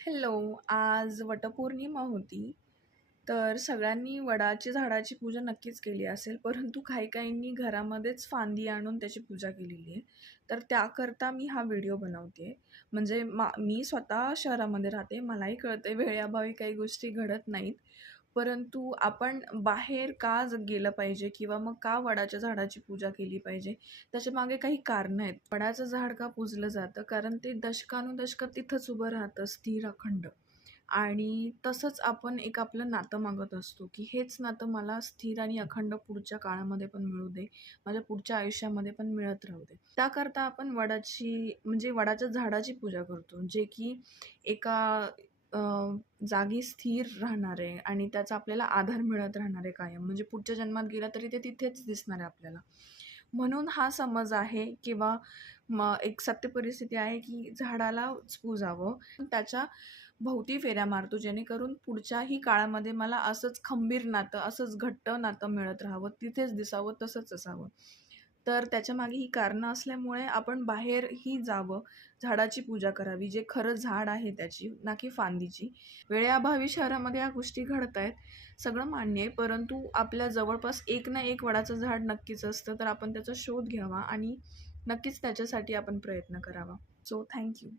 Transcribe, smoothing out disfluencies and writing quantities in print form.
Hello. आज वटपौर्णिमा होती. तर सगळ्यांनी वडाची झाडाची पूजा नक्कीच केली असेल, परंतु काही-काहींनी घरामध्येच फांदी आणून त्याची पूजा केलेली आहे. तर त्याकरता मी हा व्हिडिओ बनवते म्हणजे मी स्वतः शहरामध्ये राहते. मलाही कळतंय वेळेअभावी काही गोष्टी घडत नाहीत. परंतु आपण बाहेर का गेलं पाहिजे किंवा मग का वडाच्या झाडाची पूजा केली पाहिजे? त्याच्यामागे काही कारणं आहेत. वडाचं झाड का पूजलं जातं? कारण ते दशकानुदशकं तिथंच उभं राहतं स्थिर, अखंड. आणि तसंच आपण एक आपलं नातं मागत असतो, की हेच नातं मला स्थिर आणि अखंड पुढच्या काळामध्ये पण मिळू दे, माझ्या पुढच्या आयुष्यामध्ये पण मिळत राहू दे. त्याकरता आपण वडाच्या झाडाची पूजा करतो, जे की एका अ, जागी स्थिर राहणार आहे आणि त्याचा आपल्याला आधार मिळत राहणार आहे कायम. म्हणजे पुढच्या जन्मात गेला तरी ते तिथेच दिसणार आहे आपल्याला. म्हणून हा समज आहे किंवा एक सत्य परिस्थिती आहे, की झाडालाच पूजावं. त्याच्या भोवती फेऱ्या मारतो, जेणेकरून पुढच्याही काळामध्ये मला असंच खंबीर नातं, असंच घट्ट नातं मिळत राहावं, तिथेच दिसावं, तसंच असावं. तर त्याच्यामागे ही कारणं असल्यामुळे आपण बाहेरही जावं, झाडाची पूजा करावी, जे खरं झाड आहे त्याची, ना की फांदीची. वेळेअभावी शहरामध्ये ह्या गोष्टी घडतायत, सगळं मान्य आहे. परंतु आपल्या जवळपास एक ना एक वडाचं झाड नक्कीच असतं, तर आपण त्याचा शोध घ्यावा आणि नक्कीच त्याच्यासाठी आपण प्रयत्न करावा. So thank you.